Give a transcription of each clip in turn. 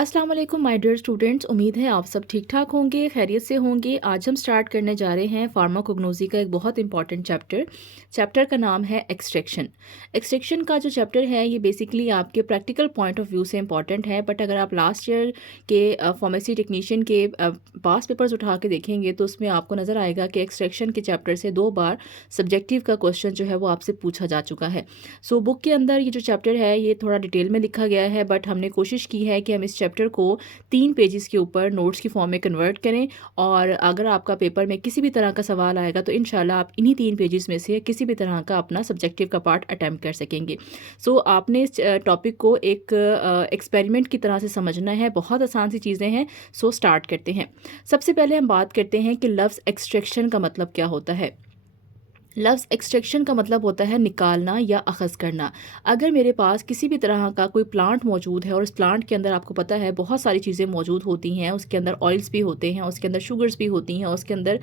अस्सलाम वालेकुम my dear students, उम्मीद है आप सब ठीक ठाक होंगे, खैरियत से होंगे। आज हम स्टार्ट करने जा रहे हैं फार्माकोग्नोसी का एक बहुत इंपॉर्टेंट चैप्टर का नाम है एक्सट्रैक्शन। एक्सट्रैक्शन का जो चैप्टर है ये बेसिकली आपके प्रैक्टिकल पॉइंट ऑफ व्यू से इंपॉर्टेंट है, बट अगर आप लास्ट ईयर के फार्मेसी टेक्नीशियन के पास पेपर्स उठा के देखेंगे तो उसमें आपको नज़र आएगा कि एक्सट्रैक्शन के चैप्टर से 2 बार सब्जेक्टिव का क्वेश्चन जो है वो आपसे पूछा जा चुका है। सो बुक के अंदर ये जो चैप्टर है ये थोड़ा डिटेल में लिखा गया है, बट हमने कोशिश की है कि हम इस चैप्टर को 3 पेजेस के ऊपर नोट्स की फॉर्म में कन्वर्ट करें, और अगर आपका पेपर में किसी भी तरह का सवाल आएगा तो इंशाल्लाह आप इन्हीं 3 पेजेस में से किसी भी तरह का अपना सब्जेक्टिव का पार्ट अटैम्प्ट कर सकेंगे। सो आपने इस टॉपिक को एक एक्सपेरिमेंट की तरह से समझना है, बहुत आसान सी चीज़ें हैं। सो स्टार्ट करते हैं। सबसे पहले हम बात करते हैं कि लफ्ज़ एक्सट्रैक्शन का मतलब क्या होता है। लफ्ज़ एक्सट्रैक्शन का मतलब होता है निकालना या अख़ज़ करना। अगर मेरे पास किसी भी तरह का कोई प्लांट मौजूद है और उस प्लांट के अंदर आपको पता है बहुत सारी चीज़ें मौजूद होती हैं, उसके अंदर ऑयल्स भी होते हैं, उसके अंदर शुगर्स भी होती हैं, उसके अंदर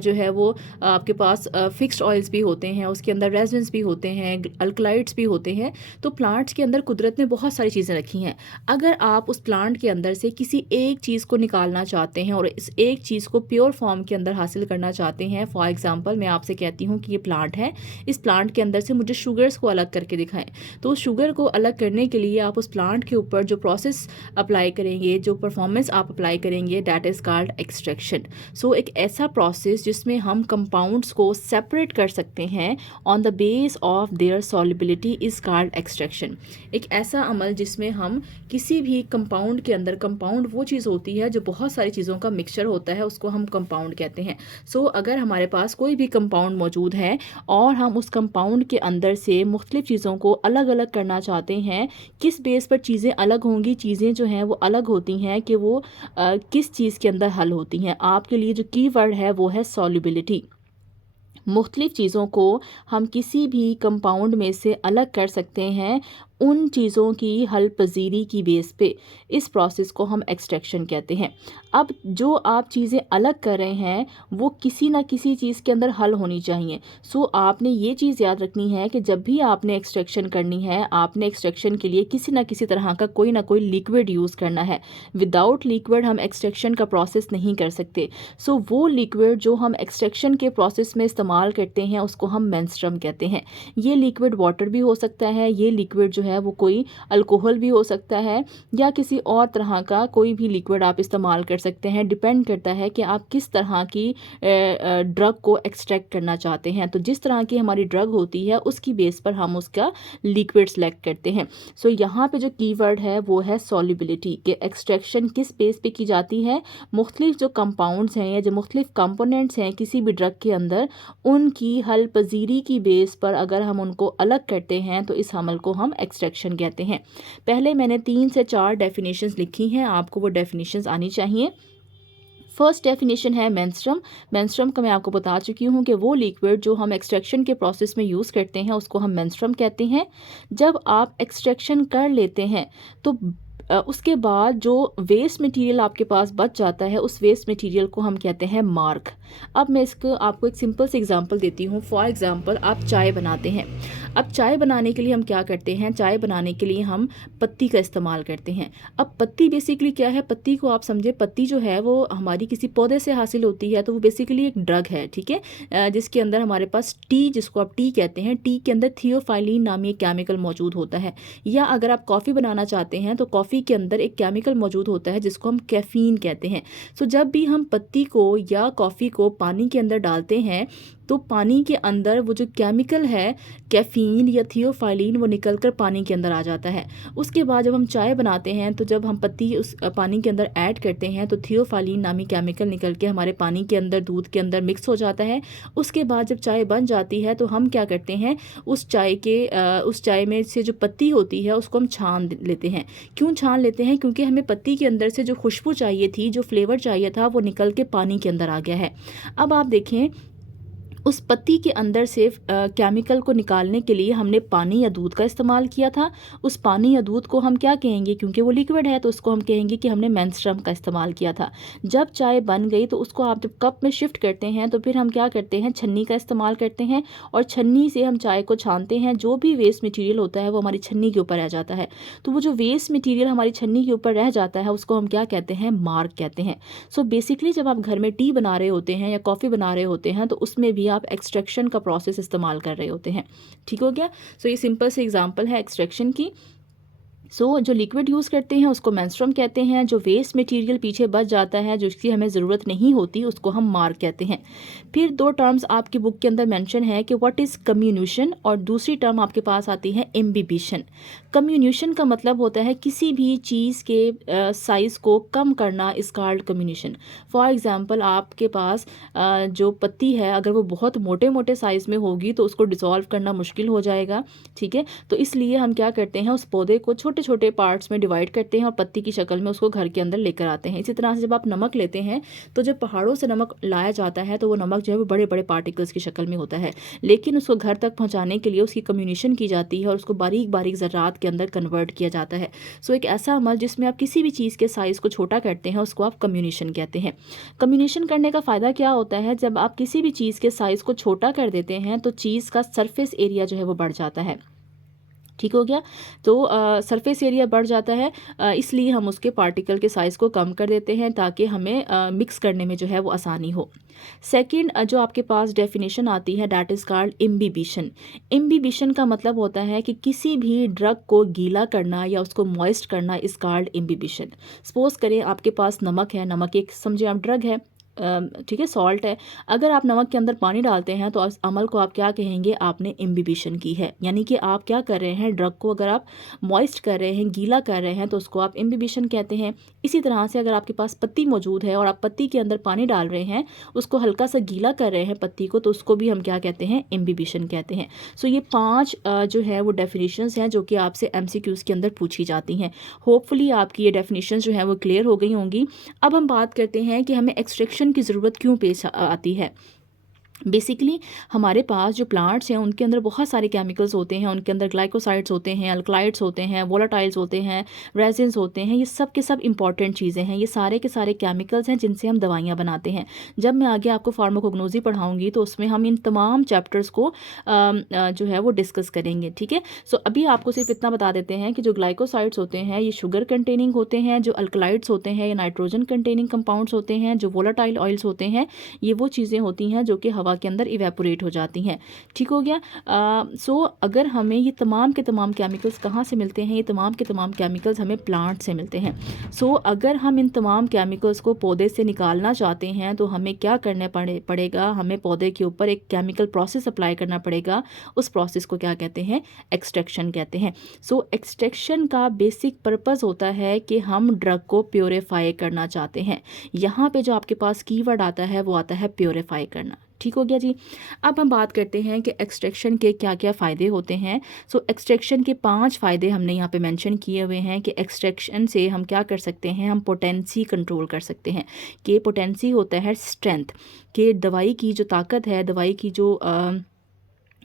जो है वो आपके पास फिक्स्ड ऑयल्स भी होते हैं, उसके अंदर रेज़िन्स भी होते हैं, अल्कलाइड्स भी होते हैं। तो प्लांट्स के अंदर कुदरत ने बहुत सारी चीज़ें रखी हैं। अगर आप उस प्लांट के अंदर से किसी एक चीज़ को निकालना चाहते हैं और इस एक चीज़ को प्योर फॉर्म के अंदर हासिल करना चाहते हैं, फॉर एग्ज़ाम्पल मैं आपसे कहती हूँ कि ये प्लांट है, इस प्लांट के अंदर से मुझे शुगर्स को अलग करके दिखाएं, तो उस शुगर को अलग करने के लिए आप उस प्लांट के ऊपर जो प्रोसेस अप्लाई करेंगे, जो परफॉर्मेंस आप अप्लाई करेंगे, दैट इज़ कॉल्ड एक्सट्रैक्शन। सो एक ऐसा प्रोसेस जिसमें हम कंपाउंड्स को सेपरेट कर सकते हैं on the base of their solubility is called extraction. एक ऐसा अमल जिसमें हम किसी भी कंपाउंड के अंदर, कंपाउंड वो चीज़ होती है जो बहुत सारी चीज़ों का मिक्सचर होता है, उसको हम कंपाउंड कहते हैं। सो अगर हमारे पास कोई भी कंपाउंड मौजूद है और हम उस कंपाउंड के अंदर से मुख्तलिफ़ चीज़ों को अलग अलग करना चाहते हैं, किस बेस पर चीज़ें अलग होंगी, चीज़ें जो हैं वो अलग होती हैं कि वो किस चीज़ के अंदर हल होती हैं। आपके लिए जो की वर्ड है वो है सॉल्युबिलिटी। मुख्तलिफ़ चीज़ों को हम किसी भी कंपाउंड में से अलग कर सकते हैं उन चीज़ों की हल पजीरी की बेस पे। इस प्रोसेस को हम एक्सट्रैक्शन कहते हैं। अब जो आप चीज़ें अलग कर रहे हैं वो किसी ना किसी चीज़ के अंदर हल होनी चाहिए। सो आपने ये चीज़ याद रखनी है कि जब भी आपने एक्सट्रैक्शन करनी है, आपने एक्सट्रैक्शन के लिए किसी ना किसी तरह का कोई ना कोई लिक्विड यूज़ करना है। विदाउट लिक्विड हम एक्सट्रैक्शन का प्रोसेस नहीं कर सकते। सो वो लिक्विड जो हम एक्सट्रैक्शन के प्रोसेस में इस्तेमाल करते हैं उसको हम मेंस्ट्रुम कहते हैं। ये लिक्विड वाटर भी हो सकता है, ये लिक्विड जो है वो कोई अल्कोहल भी हो सकता है, या किसी और तरह का कोई भी लिक्विड आप इस्तेमाल कर सकते हैं। डिपेंड करता है कि आप किस तरह की ड्रग को एक्सट्रैक्ट करना चाहते हैं। तो जिस तरह की हमारी ड्रग होती है उसकी बेस पर हम उसका लिक्विड सेलेक्ट करते हैं। सो यहाँ पे जो कीवर्ड है वो है सॉल्युबिलिटी, कि एक्सट्रैक्शन किस बेस पे की जाती है। मुख्तलिफ जो कंपाउंड्स हैं या जो मुख्तलिफ कंपोनेंट्स हैं किसी भी ड्रग के अंदर, उनकी हल पजीरी की बेस पर अगर हम उनको अलग करते हैं तो इस अमल को हम एक्सट्रैक्शन कहते हैं। पहले मैंने 3 से 4 डेफिनेशंस लिखी हैं, आपको वो डेफिनेशंस आनी चाहिए। फर्स्ट डेफिनेशन है मेंस्ट्रुम। मेंस्ट्रुम का मैं आपको बता चुकी हूँ कि वो लिक्विड जो हम एक्सट्रैक्शन के प्रोसेस में यूज़ करते हैं उसको हम मेंस्ट्रुम कहते हैं। जब आप एक्सट्रैक्शन कर लेते हैं तो उसके बाद जो वेस्ट मटेरियल आपके पास बच जाता है उस वेस्ट मटेरियल को हम कहते हैं मार्क। अब मैं इसको आपको एक सिंपल सी एग्जांपल देती हूँ। फॉर एग्जांपल आप चाय बनाते हैं। अब चाय बनाने के लिए हम क्या करते हैं, चाय बनाने के लिए हम पत्ती का इस्तेमाल करते हैं। अब पत्ती बेसिकली क्या है, पत्ती को आप समझे, पत्ती जो है वो हमारी किसी पौधे से हासिल होती है, तो वो बेसिकली एक ड्रग है, ठीक है, जिसके अंदर हमारे पास टी, जिसको आप टी कहते हैं, टी के अंदर थियोफाइलिन नामी एक केमिकल मौजूद होता है। या अगर आप कॉफ़ी बनाना चाहते हैं तो कॉफ़ी के अंदर एक केमिकल मौजूद होता है जिसको हम कैफ़ीन कहते हैं। सो जब भी हम पत्ती को या कॉफ़ी को पानी के अंदर डालते हैं तो पानी के अंदर वो जो केमिकल है कैफ़ीन या थियोफाइलिन वो निकलकर पानी के अंदर आ जाता है। उसके बाद जब हम चाय बनाते हैं तो जब हम पत्ती उस पानी के अंदर ऐड करते हैं तो थियोफाइलिन नामी केमिकल निकल के हमारे पानी के अंदर, दूध के अंदर मिक्स हो जाता है। उसके बाद जब चाय बन जाती है तो हम क्या करते हैं, उस चाय में से जो पत्ती होती है उसको हम छान लेते हैं। क्यों छान लेते हैं, क्योंकि हमें पत्ती के अंदर से जो खुशबू चाहिए थी, जो फ्लेवर चाहिए था, वो निकल के पानी के अंदर आ गया है। अब आप देखें उस पत्ती के अंदर से केमिकल को निकालने के लिए हमने पानी या दूध का इस्तेमाल किया था। उस पानी या दूध को हम क्या कहेंगे, क्योंकि वो लिक्विड है तो उसको हम कहेंगे कि हमने मेंस्ट्रुम का इस्तेमाल किया था। जब चाय बन गई तो उसको आप जब कप में शिफ्ट करते हैं तो फिर हम क्या करते हैं, छन्नी का इस्तेमाल करते हैं और छन्नी से हम चाय को छानते हैं। जो भी वेस्ट मटीरियल होता है वो हमारी छन्नी के ऊपर रह जाता है। तो वो जो वेस्ट मटीरियल हमारी छन्नी के ऊपर रह जाता है उसको हम क्या कहते हैं, मार्क कहते हैं। सो बेसिकली जब आप घर में टी बना रहे होते हैं या कॉफ़ी बना रहे होते हैं तो उसमें भी आप एक्सट्रैक्शन का प्रोसेस इस्तेमाल कर रहे होते हैं। ठीक हो गया। सो ये सिंपल सी एग्जांपल है एक्सट्रैक्शन की। जो लिक्विड यूज़ करते हैं उसको मेंस्ट्रुम कहते हैं। जो वेस्ट मटेरियल पीछे बच जाता है, जो इसकी हमें ज़रूरत नहीं होती, उसको हम मार्क कहते हैं। फिर दो टर्म्स आपकी बुक के अंदर मेंशन है कि व्हाट इज़ कम्युनिशन, और दूसरी टर्म आपके पास आती है इम्बिबिशन। कम्युनिशन का मतलब होता है किसी भी चीज़ के साइज़ को कम करना इज़ कॉल्ड कम्युनिशन। फॉर एग्ज़ाम्पल आपके पास जो पत्ती है अगर वो बहुत मोटे मोटे साइज़ में होगी तो उसको डिसॉल्व करना मुश्किल हो जाएगा। ठीक है, तो इसलिए हम क्या करते हैं, उस पौधे को छोटे छोटे पार्ट्स में डिवाइड करते हैं और पत्ती की शक्ल में उसको घर के अंदर लेकर आते हैं। इसी तरह से जब आप नमक लेते हैं तो जब पहाड़ों से नमक लाया जाता है तो वो नमक जो है वो बड़े बड़े पार्टिकल्स की शक्ल में होता है, लेकिन उसको घर तक पहुंचाने के लिए उसकी कम्युनिशन की जाती है और उसको बारीक बारीक ज़रात के अंदर कन्वर्ट किया जाता है। एक ऐसा अमल जिसमें आप किसी भी चीज़ के साइज़ को छोटा करते हैं उसको आप कम्युनिशन कहते हैं। कम्युनिशन करने का फ़ायदा क्या होता है, जब आप किसी भी चीज़ के साइज़ को छोटा कर देते हैं तो चीज़ का सरफेस एरिया जो है वो बढ़ जाता है। ठीक हो गया। तो सरफेस एरिया बढ़ जाता है, इसलिए हम उसके पार्टिकल के साइज़ को कम कर देते हैं ताकि हमें मिक्स करने में जो है वो आसानी हो। सेकंड जो आपके पास डेफिनेशन आती है that is called imbibition. Imbibition का मतलब होता है कि किसी भी ड्रग को गीला करना या उसको मॉइस्ट करना इज़ कॉल्ड इम्बिबिशन। सपोज़ करें आपके पास नमक है, नमक एक समझे आप ड्रग है, ठीक है, सॉल्ट है। अगर आप नमक के अंदर पानी डालते हैं तो उस अमल को आप क्या कहेंगे, आपने इम्बिबिशन की है। यानी कि आप क्या कर रहे हैं, ड्रग को अगर आप मॉइस्ट कर रहे हैं, गीला कर रहे हैं तो उसको आप इम्बिबिशन कहते हैं। इसी तरह से अगर आपके पास पत्ती मौजूद है और आप पत्ती के अंदर पानी डाल रहे हैं, उसको हल्का सा गीला कर रहे हैं पत्ती को, तो उसको भी हम क्या कहते हैं, इम्बिबिशन कहते हैं। ये 5 जो है वो डेफिनेशंस हैं जो कि आपसे एमसीक्यूज़ के अंदर पूछी जाती हैं। होपफुली आपकी ये डेफिनेशंस जो हैं वो क्लियर हो गई होंगी। अब हम बात करते हैं कि हमें एक्सट्रैक्शन की ज़रूरत क्यों पेश आती है। बेसिकली हमारे पास जो प्लांट्स हैं उनके अंदर बहुत सारे केमिकल्स होते हैं, उनके अंदर ग्लाइकोसाइड्स होते हैं, अल्कलाइड्स होते हैं, वोलाटाइल्स होते हैं, रेजिन्स होते हैं। ये सब के सब इंपॉर्टेंट चीज़ें हैं, ये सारे के सारे केमिकल्स हैं जिनसे हम दवाइयाँ बनाते हैं। जब मैं आगे आपको फार्माकोग्नोसी पढ़ाऊँगी तो उसमें हम इन तमाम चैप्टर्स को जो है वो डिस्कस करेंगे। ठीक है, अभी आपको सिर्फ इतना बता देते हैं कि जो ग्लाइकोसाइड्स होते हैं ये शुगर कंटेनिंग होते हैं, जो अल्कलाइड्स होते हैं ये नाइट्रोजन कंटेनिंग कंपाउंड्स होते हैं, जो वोलाटाइल ऑयल्स होते हैं ये वो चीज़ें होती हैं जो कि हवा के अंदर इवेपोरेट हो जाती हैं। ठीक हो गया। अगर हमें ये तमाम के तमाम केमिकल्स कहाँ से मिलते हैं, ये तमाम के तमाम केमिकल्स हमें प्लांट से मिलते हैं। अगर हम इन तमाम केमिकल्स को पौधे से निकालना चाहते हैं तो हमें क्या करना पड़ेगा, हमें पौधे के ऊपर एक केमिकल प्रोसेस अप्लाई करना पड़ेगा। उस प्रोसेस को क्या कहते हैं, एक्सट्रैक्शन कहते हैं। एक्सट्रैक्शन का बेसिक पर्पस होता है कि हम ड्रग को प्योरीफाई करना चाहते हैं। यहाँ पे जो आपके पास कीवर्ड आता है वो आता है प्योरीफाई करना। ठीक हो गया जी। अब हम बात करते हैं कि एक्सट्रैक्शन के क्या क्या फ़ायदे होते हैं। एक्सट्रैक्शन के 5 फ़ायदे हमने यहाँ पे मेंशन किए हुए हैं कि एक्सट्रैक्शन से हम क्या कर सकते हैं, हम पोटेंसी कंट्रोल कर सकते हैं। कि पोटेंसी होता है स्ट्रेंथ, कि दवाई की जो ताकत है, दवाई की जो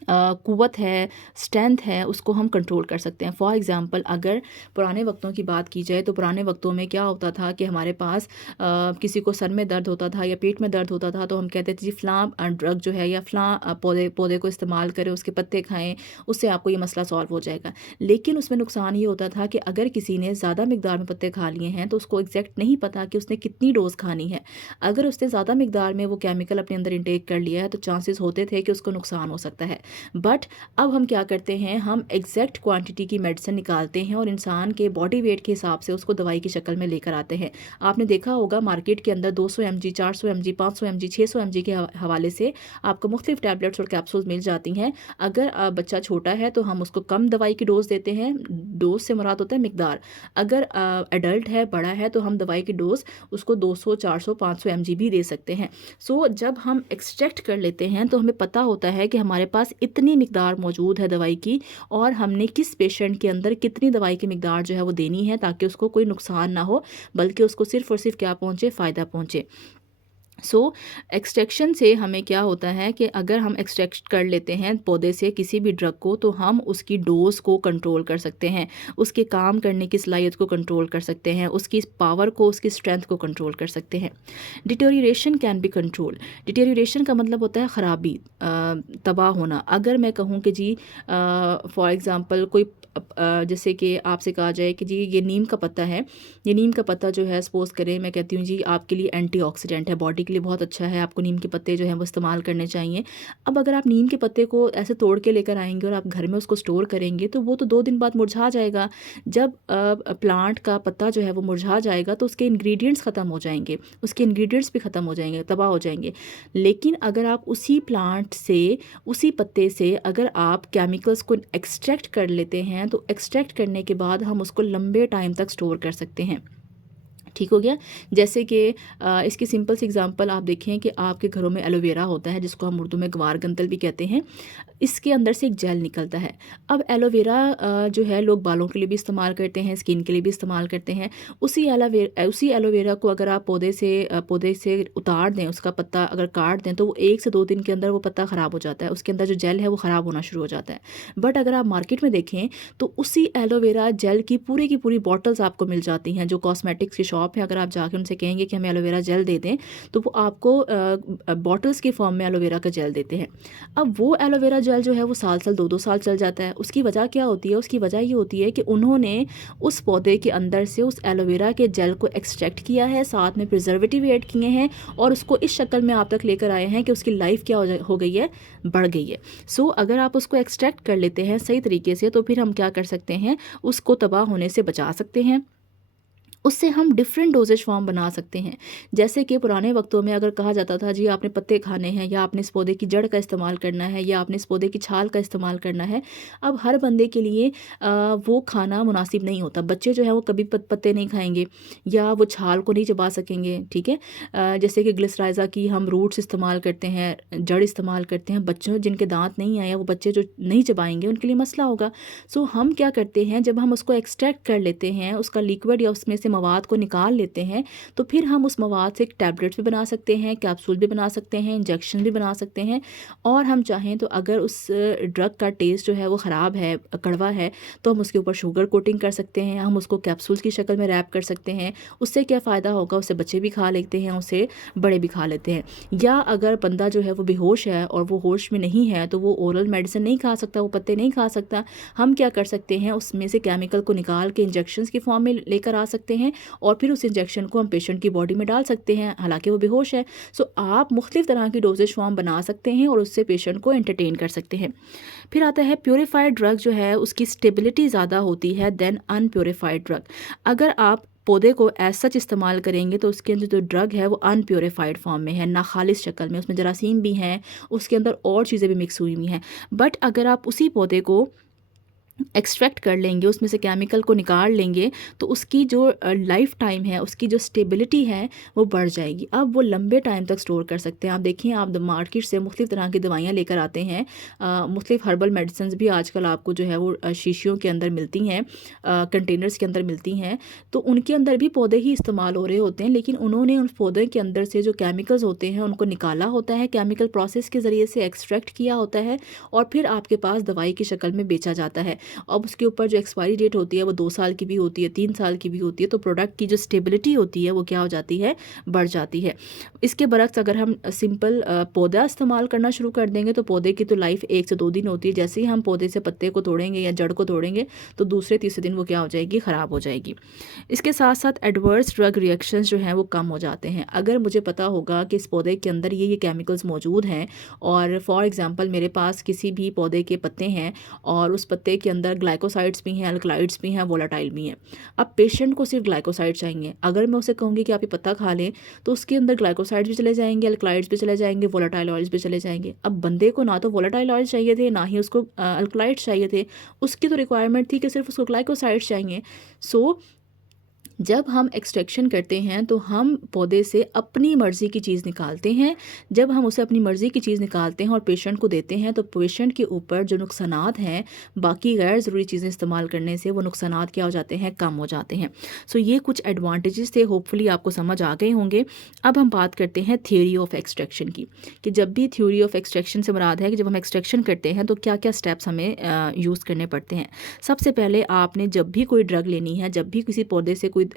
क़ुव्वत है, स्ट्रेंथ है, उसको हम कंट्रोल कर सकते हैं। फॉर एग्ज़ाम्पल अगर पुराने वक्तों की बात की जाए तो पुराने वक्तों में क्या होता था कि हमारे पास किसी को सर में दर्द होता था या पेट में दर्द होता था तो हम कहते थे जी फ़लाँ ड्रग जो है या फ़लाँ पौधे को इस्तेमाल करें, उसके पत्ते खाएँ, उससे आपको ये मसला सॉल्व हो जाएगा। लेकिन उसमें नुकसान ये होता था कि अगर किसी ने ज़्यादा मिकदार में पत्ते खा लिए हैं तो उसको एग्जैक्ट नहीं पता कि उसने कितनी डोज़ खानी है। अगर उसने ज़्यादा मिकदार में वो केमिकल अपने अंदर इंटेक कर लिया है तो चांसेस होते थे कि उसको नुकसान हो सकता है। बट अब हम क्या करते हैं, हम एग्जैक्ट क्वांटिटी की मेडिसिन निकालते हैं और इंसान के बॉडी वेट के हिसाब से उसको दवाई की शक्ल में लेकर आते हैं। आपने देखा होगा मार्केट के अंदर 200 mg, 400 mg, 500 mg, 600 mg के हवाले से आपको मुख्तलिफ टैबलेट्स और कैप्सूल्स मिल जाती हैं। अगर बच्चा छोटा है तो हम उसको कम दवाई की डोज देते हैं, डोज से मुराद होता है मिकदार। अगर एडल्ट है, बड़ा है, तो हम दवाई की डोज उसको 200, 400, 500 mg भी दे सकते हैं। जब हम एक्सट्रैक्ट कर लेते हैं तो हमें पता होता है कि हमारे पास इतनी मिकदार मौजूद है दवाई की और हमने किस पेशेंट के अंदर कितनी दवाई की मिकदार जो है वो देनी है ताकि उसको कोई नुकसान ना हो, बल्कि उसको सिर्फ और सिर्फ क्या पहुँचे, फ़ायदा पहुँचे। सो एक्सट्रैक्शन से हमें क्या होता है कि अगर हम एक्सट्रैक्ट कर लेते हैं पौधे से किसी भी ड्रग को, तो हम उसकी डोज को कंट्रोल कर सकते हैं, उसके काम करने की सलाहियत को कंट्रोल कर सकते हैं, उसकी पावर को, उसकी स्ट्रेंथ को कंट्रोल कर सकते हैं। Deterioration can be control. Deterioration का मतलब होता है ख़राबी, तबाह होना। अगर मैं कहूँ कि जी फॉर एग्ज़ाम्पल कोई जैसे कि आपसे कहा जाए कि जी ये नीम का पत्ता है, ये नीम का पत्ता जो है सपोज़ करें मैं कहती हूँ जी आपके लिए एंटीऑक्सीडेंट है, बॉडी के लिए बहुत अच्छा है, आपको नीम के पत्ते जो हैं वो इस्तेमाल करने चाहिए। अब अगर आप नीम के पत्ते को ऐसे तोड़ के लेकर आएँगे और आप घर में उसको स्टोर करेंगे, तो वो तो 2 दिन बाद मुरझा जाएगा। जब प्लांट का पत्ता जो है वो मुरझा जाएगा तो उसके इंग्रीडिएंट्स ख़त्म हो जाएँगे, उसके इंग्रीडिएंट्स भी ख़त्म हो जाएँगे, तबाह हो जाएँगे। लेकिन अगर आप उसी प्लांट से, उसी पत्ते से अगर आप केमिकल्स को एक्सट्रैक्ट कर लेते हैं, तो एक्सट्रैक्ट करने के बाद हम उसको लंबे टाइम तक स्टोर कर सकते हैं। ठीक हो गया। जैसे कि इसकी सिंपल सी एग्जांपल आप देखें कि आपके घरों में एलोवेरा होता है, जिसको हम उर्दू में ग्वार गंतल भी कहते हैं। इसके अंदर से एक जेल निकलता है। अब एलोवेरा जो है लोग बालों के लिए भी इस्तेमाल करते हैं, स्किन के लिए भी इस्तेमाल करते हैं। उसी एलोवेरा को अगर आप पौधे से उतार दें, उसका पत्ता अगर काट दें, तो वो 1 से 2 दिन के अंदर वो पत्ता ख़राब हो जाता है, उसके अंदर जो जेल है वो ख़राब होना शुरू हो जाता है। बट अगर आप मार्केट में देखें तो उसी एलोवेरा जेल की पूरी बॉटल्स आपको मिल जाती हैं। जो कॉस्मेटिक्स की शॉप है, अगर आप जाके उनसे कहेंगे कि हमें एलोवेरा जेल दे दें, तो वो आपको बॉटल्स की फॉर्म में एलोवेरा का जेल देते हैं। अब वो एलोवेरा जेल जो है वो साल-साल 2-2 साल चल जाता है। उसकी वजह क्या होती है? उसकी वजह ये होती है कि उन्होंने उस पौधे के अंदर से उस एलोवेरा के जेल को एक्सट्रैक्ट किया है, साथ में प्रिजर्वेटिव ऐड किए हैं और उसको इस शक्ल में आप तक लेकर आए हैं कि उसकी लाइफ क्या हो गई है, बढ़ गई है। सो अगर आप उसको एक्सट्रैक्ट कर लेते हैं सही तरीके से, तो फिर हम क्या कर सकते हैं, उसको तबाह होने से बचा सकते हैं। उससे हम डिफरेंट डोजेज फॉर्म बना सकते हैं। जैसे कि पुराने वक्तों में अगर कहा जाता था जी आपने पत्ते खाने हैं, या आपने इस पौधे की जड़ का इस्तेमाल करना है, या आपने इस पौधे की छाल का इस्तेमाल करना है। अब हर बंदे के लिए वो खाना मुनासिब नहीं होता। बच्चे जो है वो कभी पत्ते नहीं खाएंगे, या वो छाल को नहीं चबा सकेंगे। ठीक है। जैसे कि ग्लिसराइज़ा की हम रूट्स इस्तेमाल करते हैं, जड़ इस्तेमाल करते हैं। बच्चों जिनके दांत नहीं आए, वो बच्चे जो नहीं चबाएंगे उनके लिए मसला होगा। सो हम क्या करते हैं, जब हम उसको एक्सट्रैक्ट कर लेते हैं, उसका लिक्विड या उसमें से मवाद को निकाल लेते हैं, तो फिर हम उस मवाद से टैबलेट्स भी बना सकते हैं, कैप्सूल भी बना सकते हैं, इंजेक्शन भी बना सकते हैं। और हम चाहें तो अगर उस ड्रग का टेस्ट जो है वो ख़राब है, कड़वा है, तो हम उसके ऊपर शुगर कोटिंग कर सकते हैं, हम उसको कैप्सूल्स की शक्ल में रैप कर सकते हैं। उससे क्या फ़ायदा होगा, उससे बच्चे भी खा लेते हैं, उसे बड़े भी खा लेते हैं। या अगर बंदा जो है वो बेहोश है और वो होश में नहीं है, तो वो ओरल मेडिसिन नहीं खा सकता, वो पत्ते नहीं खा सकता। हम क्या कर सकते हैं, उसमें से केमिकल को निकाल के इंजेक्शंस की फॉर्म में लेकर आ सकते हैं, और फिर उस इंजेक्शन को हम पेशेंट की बॉडी में डाल सकते हैं, हालांकि वो बेहोश है। सो आप मुख्तलिफ तरह की डोजेज फॉर्म बना सकते हैं और उससे पेशेंट को एंटरटेन कर सकते हैं। फिर आता है प्योरीफाइड ड्रग, जो है उसकी स्टेबिलिटी ज़्यादा होती है देन अनप्योरीफाइड ड्रग। अगर आप पौधे को एज सच इस्तेमाल करेंगे, तो उसके अंदर जो ड्रग है वो अनप्योरीफाइड फॉर्म में है, नाखालिस शक्ल में, उसमें जरासीम भी हैं, उसके अंदर और चीज़ें भी मिक्स हुई हुई हैं। बट अगर आप उसी पौधे को एक्सट्रैक्ट कर लेंगे, उसमें से केमिकल को निकाल लेंगे, तो उसकी जो लाइफ टाइम है, उसकी जो स्टेबिलिटी है वो बढ़ जाएगी। अब वो लंबे टाइम तक स्टोर कर सकते हैं। आप देखिए, आप मार्केट से मुख्तलिफ तरह की दवाइयाँ लेकर आते हैं, मुख्तलिफ हर्बल मेडिसिन भी आजकल आपको जो है वो शीशियों के अंदर मिलती हैं, कंटेनर्स के अंदर मिलती हैं। तो उनके अंदर भी पौधे ही इस्तेमाल हो रहे होते हैं, लेकिन उन्होंने उन पौधे के अंदर से जो केमिकल्स होते हैं उनको निकाला होता है, केमिकल प्रोसेस के ज़रिए से एक्सट्रैक्ट किया होता है, और फिर आपके पास दवाई की शक्ल में बेचा जाता है। अब उसके ऊपर जो एक्सपायरी डेट होती है वो 2 साल की भी होती है, 3 साल की भी होती है। तो प्रोडक्ट की जो स्टेबिलिटी होती है वो क्या हो जाती है, बढ़ जाती है। इसके बरक्स अगर हम सिंपल पौधा इस्तेमाल करना शुरू कर देंगे, तो पौधे की तो लाइफ 1 से 2 दिन होती है। जैसे ही हम पौधे से पत्ते को तोड़ेंगे या जड़ को तोड़ेंगे, तो दूसरे तीसरे दिन वो क्या हो जाएगी, ख़राब हो जाएगी। इसके साथ साथ एडवर्स ड्रग रिएक्शंस जो हैं वो कम हो जाते हैं। अगर मुझे पता होगा कि इस पौधे के अंदर ये केमिकल्स मौजूद हैं, और फॉर एग्जांपल मेरे पास किसी भी पौधे के पत्ते हैं और उस पत्ते के अंदर ग्लाइकोसाइड्स भी हैं, अल्कलॉइड्स भी हैं, वोलेटाइल भी हैं। अब पेशेंट को सिर्फ ग्लाइकोसाइड चाहिए। अगर मैं उसे कहूँगी कि आप ये पत्ता खा लें, तो उसके अंदर ग्लाइकोसाइड्स भी चले जाएंगे, अल्कलॉइड्स भी चले जाएंगे, वोलेटाइल ऑयल्स भी चले जाएंगे। अब बंदे को ना तो वोलेटाइल ऑयल चाहिए थे, ना ही उसको अल्कलॉइड्स चाहिए थे। उसकी तो रिक्वायरमेंट थी कि सिर्फ उसको ग्लाइकोसाइड्स चाहिए। सो जब हम एक्सट्रैक्शन करते हैं तो हम पौधे से अपनी मर्ज़ी की चीज़ निकालते हैं। जब हम उसे अपनी मर्ज़ी की चीज़ निकालते हैं और पेशेंट को देते हैं तो पेशेंट के ऊपर जो नुकसानात हैं बाकी गैर ज़रूरी चीज़ें इस्तेमाल करने से, वो नुकसानात क्या हो जाते हैं, कम हो जाते हैं। सो ये कुछ एडवांटेजेस थे, होपफुली आपको समझ आ गए होंगे। अब हम बात करते हैं थ्योरी ऑफ एक्सट्रैक्शन की, कि जब भी थ्योरी ऑफ एक्सट्रैक्शन से मुराद है कि जब हम एक्सट्रैक्शन करते हैं तो क्या क्या स्टेप्स हमें यूज़ करने पड़ते हैं। सबसे पहले आपने जब भी कोई ड्रग लेनी है, जब भी किसी पौधे से कोई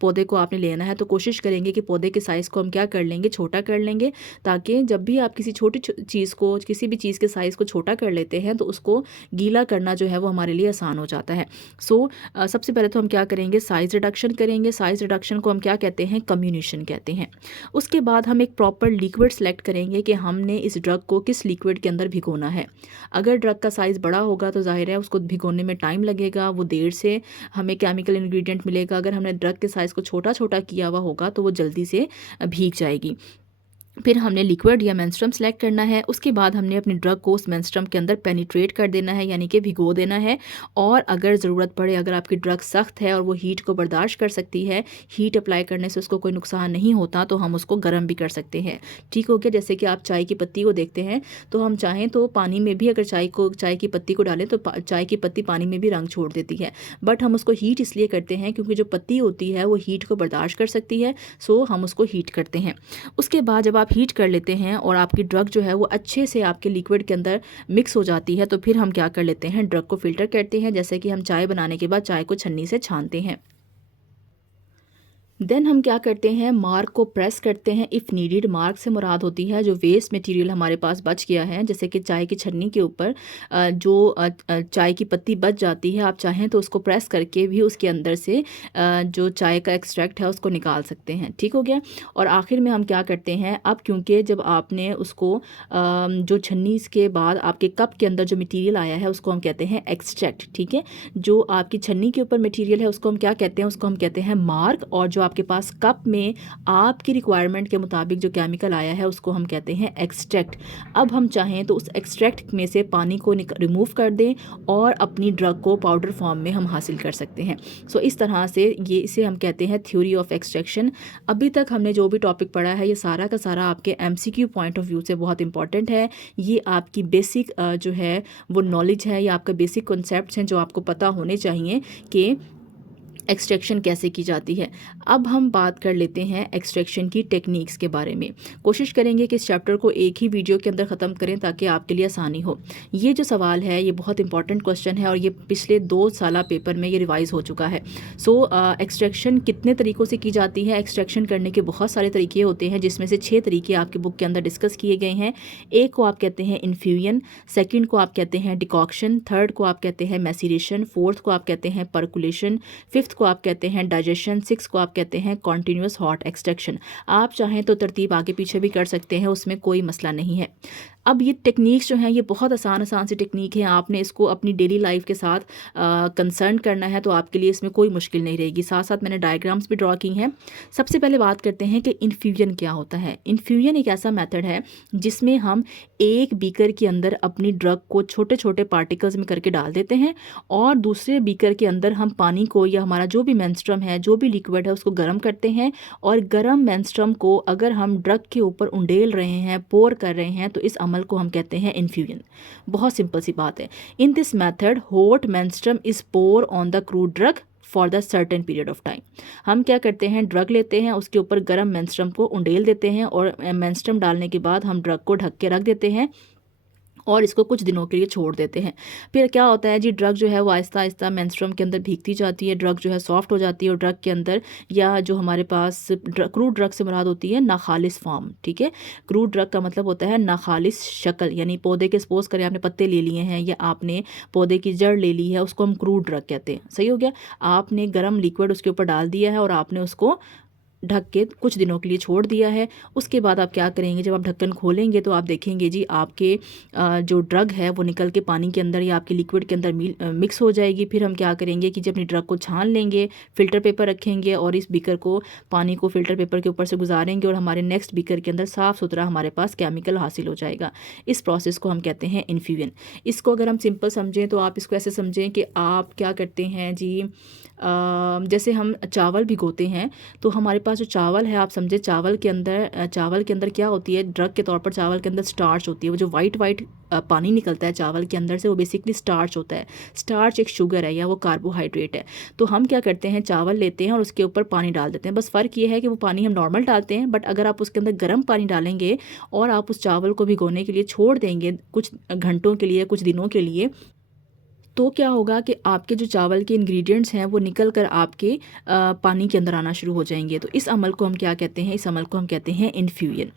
पौधे को आपने लेना है, तो कोशिश करेंगे कि पौधे के साइज़ को हम क्या कर लेंगे, छोटा कर लेंगे, ताकि जब भी आप किसी छोटी चीज़ को, किसी भी चीज़ के साइज़ को छोटा कर लेते हैं तो उसको गीला करना जो है वो हमारे लिए आसान हो जाता है। सबसे पहले तो हम क्या करेंगे, साइज़ रिडक्शन करेंगे। साइज़ रिडक्शन को हम क्या कहते हैं, कम्युनिशन कहते हैं। उसके बाद हम एक प्रॉपर लिक्विड सेलेक्ट करेंगे कि हमने इस ड्रग को किस लिक्विड के अंदर भिगोना है। अगर ड्रग का साइज़ बड़ा होगा तो ज़ाहिर है उसको भिगोने में टाइम लगेगा, वो देर से हमें केमिकल इंग्रेडिएंट मिलेगा। अगर हमने ड्रग के साइज़ को छोटा-छोटा किया हुआ होगा तो वो जल्दी से भीग जाएगी। फिर हमने लिक्विड या मेंस्ट्रुम सेलेक्ट करना है। उसके बाद हमने अपनी ड्रग को उस मेंस्ट्रुम के अंदर पेनिट्रेट कर देना है, यानी कि भिगो देना है। और अगर ज़रूरत पड़े, अगर आपकी ड्रग सख्त है और वो हीट को बर्दाश्त कर सकती है, हीट अप्लाई करने से उसको कोई नुकसान नहीं होता, तो हम उसको गर्म भी कर सकते हैं। ठीक हो गया। जैसे कि आप चाय की पत्ती को देखते हैं, तो हम चाहें तो पानी में भी अगर चाय की पत्ती को डालें तो चाय की पत्ती पानी में भी रंग छोड़ देती है। बट हम उसको हीट इसलिए करते हैं क्योंकि जो पत्ती होती है वो हीट को बर्दाश्त कर सकती है, सो हम उसको हीट करते हैं। उसके बाद जब आप हीट कर लेते हैं और आपकी ड्रग जो है वो अच्छे से आपके लिक्विड के अंदर मिक्स हो जाती है, तो फिर हम क्या कर लेते हैं, ड्रग को फ़िल्टर करते हैं। जैसे कि हम चाय बनाने के बाद चाय को छन्नी से छानते हैं। देन हम क्या करते हैं, मार्क को प्रेस करते हैं इफ़ नीडेड। मार्क से मुराद होती है जो वेस्ट मटेरियल हमारे पास बच गया है, जैसे कि चाय की छन्नी के ऊपर चाय की पत्ती बच जाती है, आप चाहें तो उसको प्रेस करके भी उसके अंदर से जो चाय का एक्सट्रैक्ट है उसको निकाल सकते हैं। ठीक हो गया। और आखिर में हम क्या करते हैं, अब क्योंकि जब आपने उसको जो छन्नी के बाद आपके कप के अंदर जो मटीरियल आया है उसको हम कहते हैं एक्सट्रैक्ट। ठीक है। जो आपकी छन्नी के ऊपर मटीरियल है उसको हम क्या कहते हैं, उसको हम कहते हैं मार्क। और जो आपके पास कप में आपकी रिक्वायरमेंट के मुताबिक जो केमिकल आया है उसको हम कहते हैं एक्सट्रैक्ट। अब हम चाहें तो उस एक्सट्रैक्ट में से पानी को रिमूव कर दें और अपनी ड्रग को पाउडर फॉर्म में हम हासिल कर सकते हैं। इस तरह से इसे हम कहते हैं थ्योरी ऑफ एक्सट्रैक्शन। अभी तक हमने जो भी टॉपिक पढ़ा है ये सारा का सारा आपके MCQ पॉइंट ऑफ व्यू से बहुत इंपॉर्टेंट है। ये आपकी बेसिक जो है वो नॉलेज है, या आपका बेसिक कॉन्सेप्ट्स हैं जो आपको पता होने चाहिए कि एक्सट्रैक्शन कैसे की जाती है। अब हम बात कर लेते हैं एक्सट्रैक्शन की टेक्निक्स के बारे में। कोशिश करेंगे कि इस चैप्टर को एक ही वीडियो के अंदर ख़त्म करें ताकि आपके लिए आसानी हो। ये जो सवाल है ये बहुत इंपॉर्टेंट क्वेश्चन है और ये पिछले 2 साल पेपर में ये रिवाइज़ हो चुका है। एक्सट्रैक्शन कितने तरीक़ों से की जाती है। एक्सट्रैक्शन करने के बहुत सारे तरीके होते हैं, जिसमें से 6 तरीके आपकी बुक के अंदर डिस्कस किए गए हैं। एक को आप कहते हैं इन्फ्यूजन, सेकेंड को आप कहते हैं डिकॉक्शन, थर्ड को आप कहते हैं मैसीरेशन, फोर्थ को आप कहते हैं परकुलेशन, फिफ्थ को आप कहते हैं डाइजेशन, 6 को आप कहते हैं कॉन्टिन्यूस हॉट एक्सट्रैक्शन। आप चाहें तो तरतीब आगे पीछे भी कर सकते हैं, उसमें कोई मसला नहीं है। अब ये टेक्निक्स जो हैं ये बहुत आसान सी टेक्निक है। आपने इसको अपनी डेली लाइफ के साथ कंसर्न करना है तो आपके लिए इसमें कोई मुश्किल नहीं रहेगी। साथ साथ मैंने डायग्राम्स भी ड्रॉ की हैं। सबसे पहले बात करते हैं कि इन्फ्यूजन क्या होता है। इन्फ्यूजन एक ऐसा मेथड है जिसमें हम एक बीकर के अंदर अपनी ड्रग को छोटे छोटे पार्टिकल्स में करके डाल देते हैं और दूसरे बीकर के अंदर हम पानी को या हमारा जो भी मेंस्ट्रुम है, जो भी लिक्विड है, उसको गर्म करते हैं। और गर्म मेंस्ट्रुम को अगर हम ड्रग के ऊपर उंडेल रहे हैं, पोर कर रहे हैं, तो इस अमल को हम कहते हैं इन्फ्यूजन। बहुत सिंपल सी बात है। In this method hot menstruum is pour on the crude drug for the certain period of time. हम क्या करते हैं, ड्रग लेते हैं, उसके ऊपर गर्म मेंस्ट्रुम को उंडेल देते हैं और मेंस्ट्रुम डालने के बाद हम ड्रग को ढक के रख देते हैं और इसको कुछ दिनों के लिए छोड़ देते हैं। फिर क्या होता है जी, ड्रग जो है वो आहिस्ता आहिस्ता मेंस्ट्रुम के अंदर भीगती जाती है, ड्रग जो है सॉफ्ट हो जाती है और ड्रग के अंदर, या जो हमारे पास क्रूड ड्रग से मुराद होती है नाखालिस फॉर्म। ठीक है। क्रूड ड्रग का मतलब होता है नाखालिस शक्ल, यानी पौधे के सपोज करें आपने पत्ते ले लिए हैं या आपने पौधे की जड़ ले ली है, उसको हम क्रूड ड्रग कहते हैं। सही हो गया। आपने गर्म लिक्विड उसके ऊपर डाल दिया है और आपने उसको ढक के कुछ दिनों के लिए छोड़ दिया है। उसके बाद आप क्या करेंगे, जब आप ढक्कन खोलेंगे तो आप देखेंगे जी आपके जो ड्रग है वो निकल के पानी के अंदर या आपके लिक्विड के अंदर मिक्स हो जाएगी। फिर हम क्या करेंगे कि जब अपनी ड्रग को छान लेंगे, फ़िल्टर पेपर रखेंगे और इस बीकर को, पानी को फ़िल्टर पेपर के ऊपर से गुजारेंगे और हमारे नेक्स्ट बीकर के अंदर साफ़ सुथरा हमारे पास केमिकल हासिल हो जाएगा। इस प्रोसेस को हम कहते हैं इन्फ्यूजन। इसको अगर हम सिंपल समझें तो आप इसको ऐसे समझें कि आप क्या करते हैं जी, जैसे हम चावल भिगोते हैं तो हमारे पास जो चावल है, आप समझे चावल के अंदर क्या होती है, ड्रग के तौर पर चावल के अंदर स्टार्च होती है। वो जो वाइट वाइट पानी निकलता है चावल के अंदर से, वो बेसिकली स्टार्च होता है। स्टार्च एक शुगर है या वो कार्बोहाइड्रेट है। तो हम क्या करते हैं, चावल लेते हैं और उसके ऊपर पानी डाल देते हैं। बस फ़र्क ये है कि वो पानी हम नॉर्मल डालते हैं, बट अगर आप उसके अंदर गर्म पानी डालेंगे और आप उस चावल को भिगोने के लिए छोड़ देंगे कुछ घंटों के लिए, कुछ दिनों के लिए, तो क्या होगा कि आपके जो चावल के इंग्रेडिएंट्स हैं वो निकल कर आपके पानी के अंदर आना शुरू हो जाएंगे। तो इस अमल को हम क्या कहते हैं, इस अमल को हम कहते हैं इन्फ्यूजन।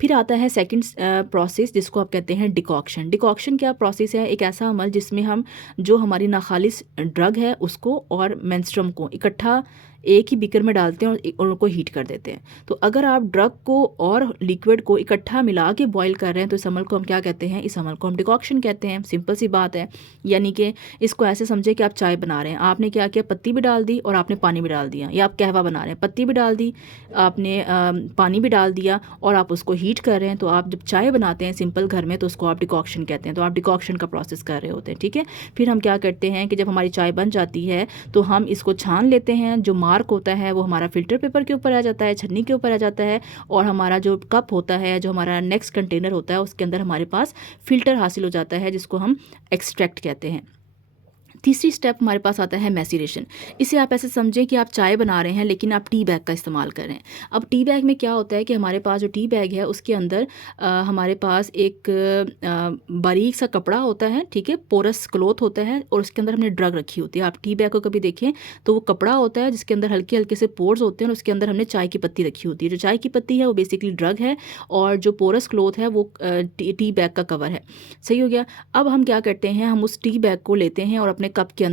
फिर आता है सेकंड प्रोसेस, जिसको आप कहते हैं डिकॉक्शन। डिकॉक्शन क्या प्रोसेस है, एक ऐसा अमल जिसमें हम जो हमारी नाखालिस ड्रग है उसको और मेंस्ट्रुम को इकट्ठा एक ही बीकर में डालते हैं और उनको हीट कर देते हैं। तो अगर आप ड्रग को और लिक्विड को इकट्ठा मिला के बॉईल कर रहे हैं तो इस अमल को हम क्या कहते हैं, इस अमल को हम डिकॉक्शन कहते हैं। सिंपल सी बात है। यानी कि इसको ऐसे समझे कि आप चाय बना रहे हैं, आपने क्या किया, पत्ती भी डाल दी और आपने पानी भी डाल दिया। या आप कहवा बना रहे हैं, पत्ती भी डाल दी, आपने पानी भी डाल दिया और आप उसको हीट कर रहे हैं। तो आप जब चाय बनाते हैं सिंपल घर में तो उसको आप डिकॉक्शन कहते हैं। तो आप डिकॉक्शन का प्रोसेस कर रहे होते हैं, ठीक है। फिर हम क्या करते हैं कि जब हमारी चाय बन जाती है तो हम इसको छान लेते हैं। जो मार्क होता है वो हमारा फिल्टर पेपर के ऊपर आ जाता है, छन्नी के ऊपर आ जाता है, और हमारा जो कप होता है, जो हमारा नेक्स्ट कंटेनर होता है, उसके अंदर हमारे पास फ़िल्टर हासिल हो जाता है, जिसको हम एक्सट्रैक्ट कहते हैं। तीसरी स्टेप हमारे पास आता है मैसीरेशन। इसे आप ऐसे समझें कि आप चाय बना रहे हैं लेकिन आप टी बैग का इस्तेमाल कर रहे हैं। अब टी बैग में क्या होता है कि हमारे पास जो टी बैग है उसके अंदर हमारे पास एक बारीक सा कपड़ा होता है, ठीक है, पोरस क्लॉथ होता है, और उसके अंदर हमने ड्रग रखी होती है। आप टी बैग को कभी देखें तो वो कपड़ा होता है जिसके अंदर हल्के हल्के से पोर्स होते हैं और उसके अंदर हमने चाय की पत्ती रखी होती है। जो चाय की पत्ती है वो बेसिकली ड्रग है और जो पोरस क्लॉथ है वो टी बैग का कवर है। सही हो गया। अब हम क्या करते हैं, हम उस टी बैग को लेते हैं और अपने कप के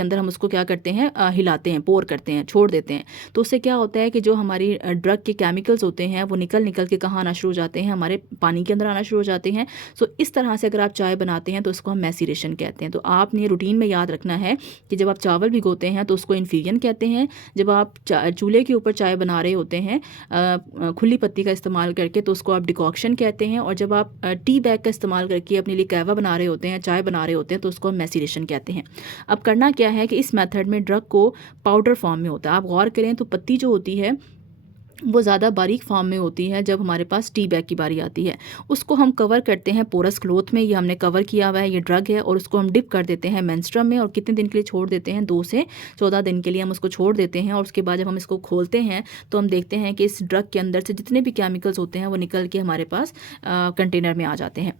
अंदर हम उसको क्या करते हैं, हिलाते हैं, पोर करते हैं, छोड़ देते हैं। तो उससे क्या होता है कि जो हमारी ड्रग के केमिकल्स होते हैं वो निकल के कहाँ आना शुरू हो जाते हैं, हमारे पानी के अंदर आना शुरू हो जाते हैं। सो इस तरह से अगर आप चाय बनाते हैं तो उसको हम मैसीरेशन कहते हैं। तो आपने रूटीन में याद रखना है कि जब आप चावल भिगोते हैं तो उसको इन्फ्यूजन कहते हैं। जब आप चूल्हे के ऊपर चाय बना रहे होते हैं खुली पत्ती का इस्तेमाल करके तो उसको आप डिकॉक्शन कहते हैं। और जब आप टी बैग का इस्तेमाल करके अपने लिए कहवा बना रहे होते हैं, चाय बना रहे होते हैं, तो उसको हम मैसीरेशन कहते हैं। अब करना क्या है कि इस मेथड में ड्रग को पाउडर फॉर्म में होता है। आप गौर करें तो पत्ती जो होती है वो ज़्यादा बारीक फॉर्म में होती है। जब हमारे पास टी बैग की बारी आती है उसको हम कवर करते हैं पोरस क्लॉथ में, ये हमने कवर किया हुआ है, ये ड्रग है, और उसको हम डिप कर देते हैं मेंस्ट्रुम में। और कितने दिन के लिए छोड़ देते हैं, 2 से 14 दिन के लिए हम उसको छोड़ देते हैं। और उसके बाद जब हम इसको खोलते हैं तो हम देखते हैं कि इस ड्रग के अंदर से जितने भी केमिकल्स होते हैं वो निकल के हमारे पास कंटेनर में आ जाते हैं।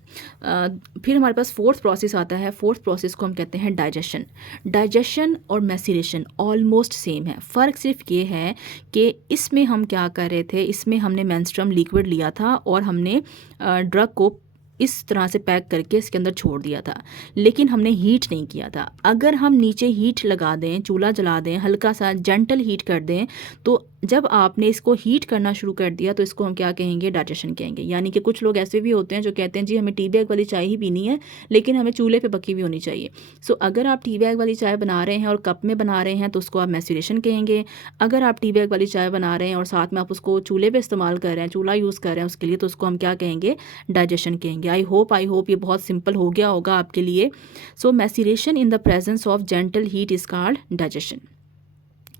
फिर हमारे पास फोर्थ प्रोसेस आता है। फोर्थ प्रोसेस को हम कहते हैं डाइजेशन। डाइजेशन और मैसीरेशन ऑलमोस्ट सेम है। फ़र्क सिर्फ ये है कि इसमें हम क्या कर रहे थे, इसमें हमने मेंस्ट्रुम लिक्विड लिया था और हमने ड्रग को इस तरह से पैक करके इसके अंदर छोड़ दिया था, लेकिन हमने हीट नहीं किया था। अगर हम नीचे हीट लगा दें, चूल्हा जला दें, हल्का सा जेंटल हीट कर दें, तो जब आपने इसको हीट करना शुरू कर दिया तो इसको हम क्या कहेंगे, डाइजेशन कहेंगे। यानी कि कुछ लोग ऐसे भी होते हैं जो कहते हैं जी हमें टी बैग वाली चाय ही पीनी है लेकिन हमें चूल्हे पे पकी हुई होनी चाहिए। सो अगर आप टी बैग वाली चाय बना रहे हैं और कप में बना रहे हैं तो उसको आप मैसीरेशन कहेंगे। अगर आप टी बैग वाली चाय बना रहे हैं और साथ में आप उसको चूल्हे पे इस्तेमाल कर रहे हैं, चूल्हा यूज़ कर रहे हैं उसके लिए, तो उसको हम क्या कहेंगे, डाइजेशन कहेंगे। आई होप ये बहुत सिंपल हो गया होगा आपके लिए। So maceration in the presence of gentle heat is called digestion.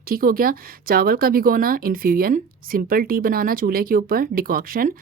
ठीक हो गया। चावल का भिगोना इन्फ्यूजन, सिंपल टी बनाना चूल्हे के ऊपर डिकॉक्शन,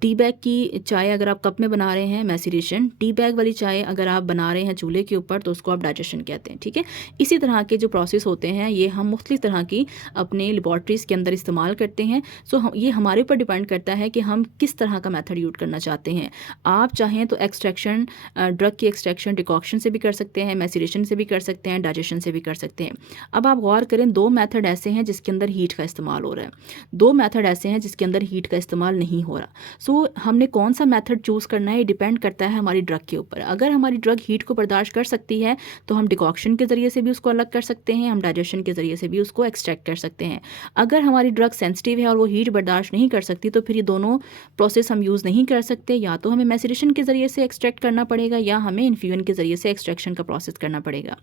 टी बैग की चाय अगर आप कप में बना रहे हैं मैसीरेशन, टी बैग वाली चाय अगर आप बना रहे हैं चूल्हे के ऊपर तो उसको आप डाइजेशन कहते हैं। ठीक है। इसी तरह के जो प्रोसेस होते हैं ये हम मुख्तलिफ तरह की अपने लेबॉर्ट्रीज़ के अंदर इस्तेमाल करते हैं। सो ये हमारे ऊपर डिपेंड करता है कि हम किस तरह का मेथड यूज करना चाहते हैं। आप चाहें तो एक्सट्रैक्शन, ड्रग की एक्सट्रैक्शन डिकॉक्शन से भी कर सकते हैं, मैसीरेशन से भी कर सकते हैं, डाइजेशन से भी कर सकते हैं। अब आप गौर करें, 2 मेथड ऐसे हैं जिसके अंदर हीट का इस्तेमाल हो रहा है, 2 मेथड ऐसे हैं जिसके अंदर हीट का इस्तेमाल नहीं हो रहा। सो हमने कौन सा मेथड चूज़ करना है ये डिपेंड करता है हमारी ड्रग के ऊपर। अगर हमारी ड्रग हीट को बर्दाश्त कर सकती है तो हम डिकॉक्शन के ज़रिए से भी उसको अलग कर सकते हैं, हम डाइजेशन के ज़रिए से भी उसको एक्सट्रैक्ट कर सकते हैं। अगर हमारी ड्रग सेंसिटिव है और वो हीट बर्दाश्त नहीं कर सकती तो फिर ये दोनों प्रोसेस हम यूज़ नहीं कर सकते। या तो हमें मैसीरेशन के ज़रिए से एक्सट्रैक्ट करना पड़ेगा या हमें इन्फ्यूजन के ज़रिए से एक्सट्रैक्शन का प्रोसेस करना पड़ेगा।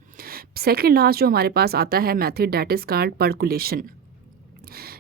सेकेंड लास्ट जो हमारे पास आता है method, that is called percolation.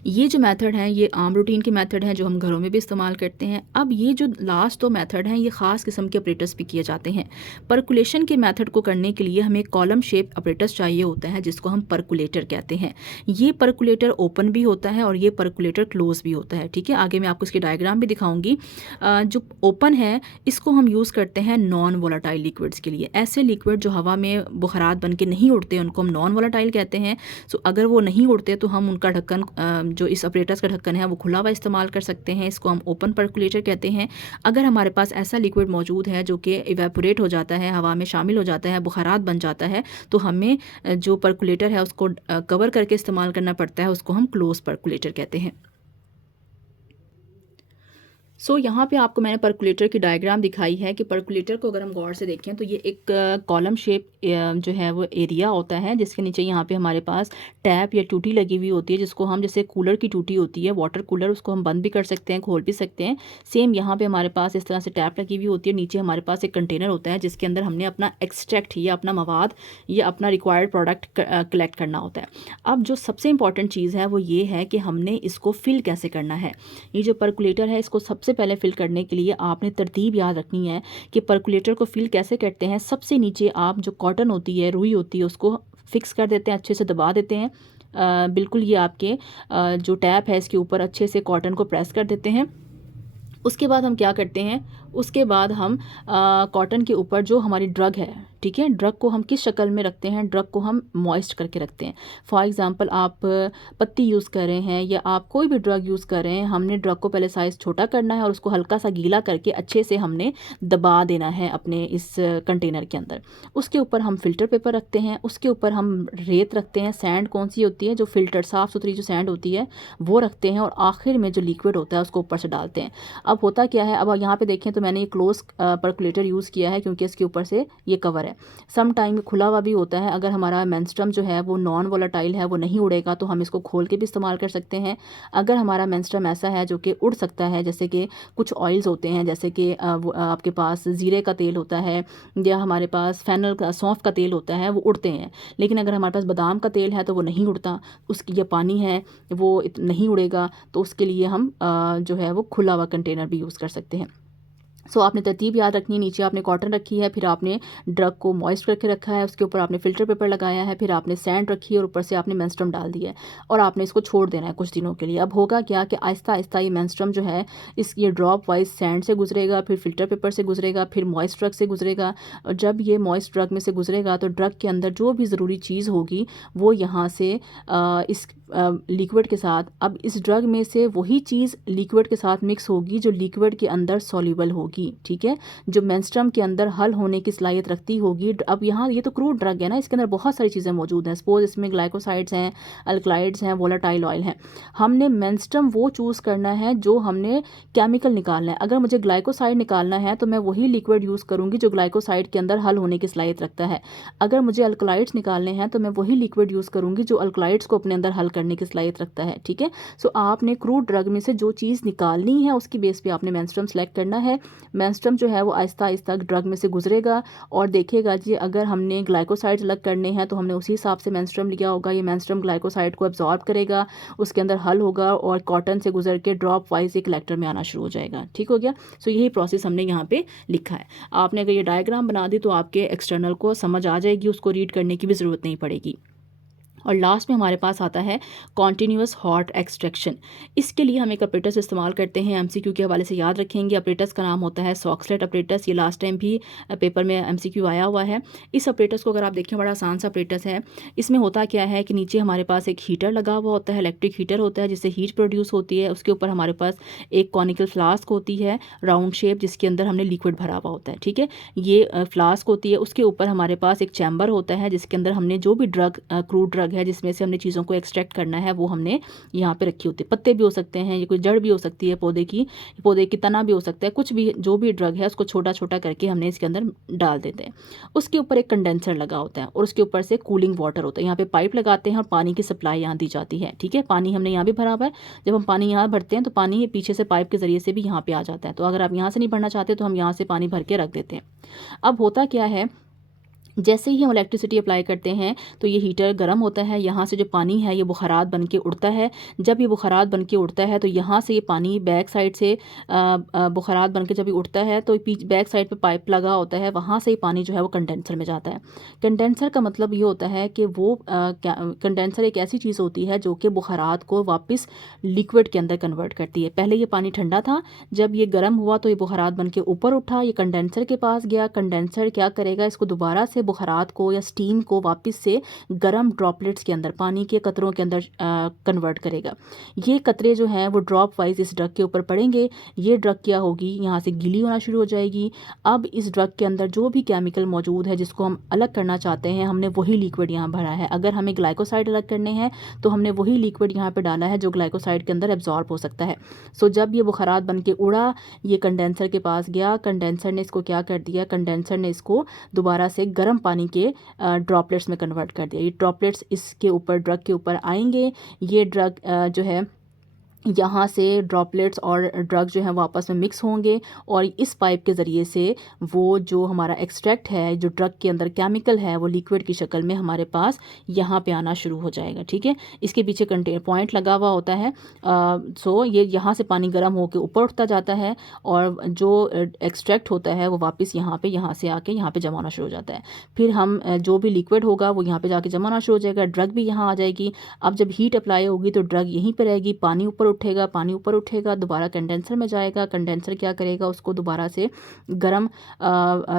ये जो मेथड हैं ये आम रूटीन के मेथड हैं जो हम घरों में भी इस्तेमाल करते हैं। अब ये जो लास्ट दो मेथड हैं ये ख़ास किस्म के ऑपरेटर्स भी किए जाते हैं। परकुलेशन के मेथड को करने के लिए हमें कॉलम शेप ऑपरेटर्स चाहिए होता है जिसको हम परकुलेटर कहते हैं। ये परकुलेटर ओपन भी होता है और ये परकुलेटर क्लोज भी होता है। ठीक है, आगे मैं आपको इसकी डायग्राम भी दिखाऊंगी। जो ओपन है इसको हम यूज़ करते हैं नॉन वोलाटाइल लिक्विड्स के लिए। ऐसे लिक्विड जो हवा में बुखारात बन के नहीं उड़ते उनको हम नॉन वोलाटाइल कहते हैं। सो अगर वो नहीं उड़ते तो हम उनका ढक्कन जो इस ऑपरेटर्स का ढक्कन है वो खुला हुआ इस्तेमाल कर सकते हैं। इसको हम ओपन परकुलेटर कहते हैं। अगर हमारे पास ऐसा लिक्विड मौजूद है जो कि इवेपोरेट हो जाता है, हवा में शामिल हो जाता है, बुखारात बन जाता है, तो हमें जो परकुलेटर है उसको कवर करके इस्तेमाल करना पड़ता है, उसको हम क्लोज परकुलेटर कहते हैं। यहाँ पे आपको मैंने परकुलेटर की डायग्राम दिखाई है कि परकुलेटर को अगर हम गौर से देखें तो ये एक कॉलम शेप जो है वो एरिया होता है जिसके नीचे यहाँ पे हमारे पास टैप या टूटी लगी हुई होती है, जिसको हम जैसे कूलर की टूटी होती है, वाटर कूलर, उसको हम बंद भी कर सकते हैं, खोल भी सकते हैं। सेम यहाँ पे हमारे पास इस तरह से टैप लगी हुई होती है। नीचे हमारे पास एक कंटेनर होता है जिसके अंदर हमने अपना एक्सट्रैक्ट या अपना मवाद या अपना रिक्वायर्ड प्रोडक्ट कलेक्ट करना होता है। अब जो सबसे इंपॉर्टेंट चीज़ है वो ये है कि हमने इसको फिल कैसे करना है। ये जो परकुलेटर है इसको सबसे पहले फिल करने के लिए आपने तरतीब याद रखनी है कि परकुलेटर को फिल कैसे करते हैं। सबसे नीचे आप जो कॉटन होती है, रुई होती है, उसको फिक्स कर देते हैं, अच्छे से दबा देते हैं। बिल्कुल ये आपके जो टैप है इसके ऊपर अच्छे से कॉटन को प्रेस कर देते हैं। उसके बाद हम क्या करते हैं, उसके बाद हम कॉटन के ऊपर जो हमारी ड्रग है, ठीक है, ड्रग को हम किस शक्ल में रखते हैं, ड्रग को हम मॉइस्ट करके रखते हैं। फॉर एग्जांपल आप पत्ती यूज़ कर रहे हैं या आप कोई भी ड्रग यूज़ कर रहे हैं, हमने ड्रग को पहले साइज़ छोटा करना है और उसको हल्का सा गीला करके अच्छे से हमने दबा देना है अपने इस कंटेनर के अंदर। उसके ऊपर हम फ़िल्टर पेपर रखते हैं, उसके ऊपर हम रेत रखते हैं, सैंड कौन सी होती है जो फ़िल्टर साफ़ सुथरी जो सैंड होती है वो रखते हैं, और आखिर में जो लिक्विड होता है उसको ऊपर से डालते हैं। अब होता क्या है, अब यहाँ पे देखें तो मैंने ये क्लोज परकुलेटर यूज़ किया है क्योंकि इसके ऊपर से ये कवर है। सम टाइम खुला हुआ भी होता है। अगर हमारा मेंस्ट्रुम जो है वो नॉन वोलेटाइल है, वो नहीं उड़ेगा, तो हम इसको खोल के भी इस्तेमाल कर सकते हैं। अगर हमारा मेंस्ट्रुम ऐसा है जो कि उड़ सकता है, जैसे कि कुछ ऑयल्स होते हैं, जैसे कि आपके पास ज़ीरे का तेल होता है या हमारे पास फेनल का, सौंफ का तेल होता है, वो उड़ते हैं। लेकिन अगर हमारे पास बादाम का तेल है तो वो नहीं उड़ता, उसकी ये पानी है वो नहीं उड़ेगा, तो उसके लिए हम जो है वो खुला हुआ कंटेनर भी यूज़ कर सकते हैं। आपने तरतीब याद रखनी है। नीचे आपने कॉटन रखी है, फिर आपने ड्रग को मॉइस्ट करके रखा है, उसके ऊपर आपने फ़िल्टर पेपर लगाया है, फिर आपने सैंड रखी है और ऊपर से आपने मेंस्ट्रुम डाल दिया है और आपने इसको छोड़ देना है कुछ दिनों के लिए। अब होगा क्या कि आहिस्ता आहिस्ता ये मेंस्ट्रुम जो है ये ड्रॉप वाइज सैंड से गुजरेगा, फिर फ़िल्टर पेपर से गुजरेगा, फिर मॉइस्ट ड्रग से गुजरेगा, और जब ये मॉइस्ट ड्रग में से गुजरेगा तो ड्रग के अंदर जो भी ज़रूरी चीज़ होगी वो यहाँ से इस लिक्विड के साथ, अब इस ड्रग में से वही चीज़ लिक्विड के साथ मिक्स होगी जो लिक्विड के अंदर सॉल्यूबल होगी, ठीक है, जो मेंस्ट्रुम के अंदर हल होने की सलाहियत रखती होगी। अब यहाँ ये तो क्रूड ड्रग है ना, इसके अंदर बहुत सारी चीज़ें मौजूद हैं। सपोज इसमें ग्लाइकोसाइड्स हैं, अल्कलाइड्स हैं, वोलेटाइल ऑयल हैं। हमने मेंस्ट्रुम वो चूज़ करना है जो हमने केमिकल निकालना है। अगर मुझे ग्लाइकोसाइड निकालना है तो मैं वही लिक्विड यूज़ करूँगी जो ग्लाइकोसाइड के अंदर हल होने की सलाहियत रखता है। अगर मुझे अल्कलाइड्स निकालने हैं तो मैं वही लिक्विड यूज़ करूँगी जो अल्कलाइड्स को अपने अंदर हल करने की सलाहियत रखता है, ठीक है। आपने क्रूड ड्रग में से जो चीज़ निकालनी है उसकी बेस पे आपने मेंस्ट्रुम सेलेक्ट करना है। मेंस्ट्रुम जो है वो आहिस्ता आहिस्ता ड्रग में से गुजरेगा और देखेगा जी अगर हमने ग्लाइकोसाइड्स अलग करने हैं तो हमने उसी हिसाब से मेंस्ट्रुम लिया होगा। ये मेंस्ट्रुम ग्लाइकोसाइड को एब्जॉर्ब करेगा, उसके अंदर हल होगा और कॉटन से गुजर के ड्रॉप वाइज एक कलेक्टर में आना शुरू हो जाएगा। ठीक हो गया। यही प्रोसेस हमने यहाँ पे लिखा है। आपने अगर ये डायग्राम बना दी तो आपके एक्सटर्नल को समझ आ जाएगी, उसको रीड करने की भी ज़रूरत नहीं पड़ेगी। और लास्ट में हमारे पास आता है कॉन्टीन्यूअस हॉट एक्सट्रैक्शन। इसके लिए हम एक ऑपरेटर्स इस्तेमाल करते हैं, एमसीक्यू के हवाले से याद रखेंगे। ऑपरेटर्स का नाम होता है सॉक्सलेट ऑपरेटर्स। ये लास्ट टाइम भी पेपर में एमसीक्यू आया हुआ है। इस ऑपरेटर्स को अगर आप देखें बड़ा आसान सा ऑपरेटर्स है। इसमें होता क्या है कि नीचे हमारे पास एक हीटर लगा हुआ होता है, इलेक्ट्रिक हीटर होता है जिससे हीट प्रोड्यूस होती है। उसके ऊपर हमारे पास एक कॉनिकल फ्लास्क होती है राउंड शेप, जिसके अंदर हमने लिक्विड भरा हुआ होता है, ठीक है। ये फ्लास्क होती है। उसके ऊपर हमारे पास एक चैम्बर होता है जिसके अंदर हमने जो भी ड्रग, क्रूड ड्रग है जिसमें से हमने चीज़ों को एक्सट्रैक्ट करना है, वो हमने यहाँ पे रखी होती है। पत्ते भी हो सकते हैं, ये कोई जड़ भी हो सकती है पौधे की तना भी हो सकता है, कुछ भी जो भी ड्रग है उसको छोटा छोटा करके हमने इसके अंदर डाल देते हैं। उसके ऊपर एक कंडेंसर लगा होता है और उसके ऊपर से कूलिंग वाटर होता है। यहाँ पे पाइप लगाते हैं और पानी की सप्लाई यहाँ दी जाती है, ठीक है। पानी हमने यहाँ भी भरा हुआ है। जब हम पानी यहाँ भरते हैं तो पानी पीछे से पाइप के ज़रिए से भी यहाँ पे आ जाता है। तो अगर आप यहाँ से नहीं भरना चाहते तो हम यहाँ से पानी भर के रख देते हैं। अब होता क्या है जैसे ही हम इलेक्ट्रिसिटी अप्लाई करते हैं तो ये हीटर गर्म होता है, यहाँ से जो पानी है ये बुखारात बन के उड़ता है। जब ये बुखारात बन के उड़ता है तो यहाँ से ये पानी बैक साइड से बुखारात बन के जब ये उड़ता है तो बैक साइड पे पाइप लगा होता है, वहाँ से ये पानी जो है वो कंडेंसर में जाता है। कंडेंसर का मतलब ये होता है कि वो कंडेंसर एक ऐसी चीज़ होती है जो कि बुखारात को वापस लिक्विड के अंदर कन्वर्ट करती है। पहले ये पानी ठंडा था, जब ये गर्म हुआ तो ये बुखारात बन के ऊपर उठा, ये कंडेंसर के पास गया। कंडेंसर क्या करेगा, इसको दोबारा से बुखारात को या स्टीम को वापस से गर्म ड्रॉपलेट्स के अंदर, पानी के कतरों के अंदर कन्वर्ट करेगा। ये कतरे जो हैं वो ड्रॉप वाइज इस ड्रग के ऊपर पड़ेंगे। ये ड्रग क्या होगी, यहाँ से गीली होना शुरू हो जाएगी। अब इस ड्रग के अंदर जो भी केमिकल मौजूद है जिसको हम अलग करना चाहते हैं, हमने वही लिक्विड यहाँ भरा है। अगर हमें ग्लाइकोसाइड अलग करने हैं तो हमने वही लिक्विड यहाँ पे डाला है जो ग्लाइकोसाइड के अंदर एब्जॉर्ब हो सकता है। सो जब ये बुखारात बन के उड़ा, ये कंडेंसर के पास गया, कंडेंसर ने इसको क्या कर दिया, कंडेंसर ने इसको दोबारा से गर्म पानी के ड्रॉपलेट्स में कन्वर्ट कर दिया। ये ड्रॉपलेट्स इसके ऊपर, ड्रग के ऊपर आएंगे। ये ड्रग जो है यहाँ से ड्रॉपलेट्स और ड्रग जो है वो आपस में मिक्स होंगे और इस पाइप के ज़रिए से वो जो हमारा एक्सट्रैक्ट है, जो ड्रग के अंदर केमिकल है, वो लिक्विड की शक्ल में हमारे पास यहाँ पे आना शुरू हो जाएगा। ठीक है, इसके पीछे कंटेनर पॉइंट लगा हुआ होता है। सो ये यहाँ से पानी गर्म होकर ऊपर उठता जाता है और जो एक्सट्रैक्ट होता है वो वापस यहाँ से आके यहाँ पे जमा होना शुरू हो जाता है। फिर हम जो भी लिक्विड होगा वो यहाँ पे जाके जमा होना शुरू हो जाएगा, ड्रग भी यहाँ आ जाएगी। अब जब हीट अप्लाई होगी तो ड्रग यहीं पर रहेगी, पानी ऊपर उठेगा, पानी ऊपर उठेगा, दोबारा कंडेंसर में जाएगा। कंडेंसर क्या करेगा, उसको दोबारा से गर्म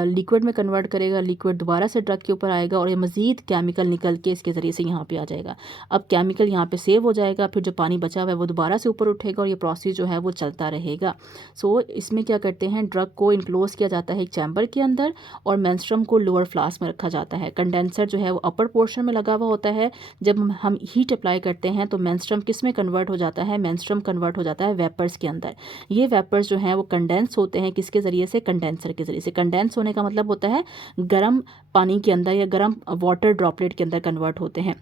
लिक्विड में कन्वर्ट करेगा। लिक्विड दोबारा से ड्रग के ऊपर आएगा और ये मज़ीद केमिकल निकल के इसके ज़रिए से यहाँ पे आ जाएगा। अब केमिकल यहाँ पे सेव हो जाएगा, फिर जो पानी बचा हुआ है वो दोबारा से ऊपर उठेगा और ये प्रोसेस जो है वो चलता रहेगा। सो इसमें क्या करते हैं, ड्रग को इनक्लोज किया जाता है एक चैम्बर के अंदर और मेंस्ट्रुम को लोअर फ्लास्क में रखा जाता है। कंडेंसर जो है वो अपर पोर्शन में लगा हुआ होता है। जब हम हीट अप्लाई करते हैं तो मेंस्ट्रुम किस में कन्वर्ट हो जाता है, मेंस्ट्रुम कन्वर्ट हो जाता है वेपर्स के अंदर। ये वेपर्स जो हैं वो कंडेंस होते हैं किसके ज़रिए से, कंडेंसर के ज़रिए से। कंडेंस होने का मतलब होता है गर्म पानी के अंदर या गर्म वाटर ड्रॉपलेट के अंदर कन्वर्ट होते हैं।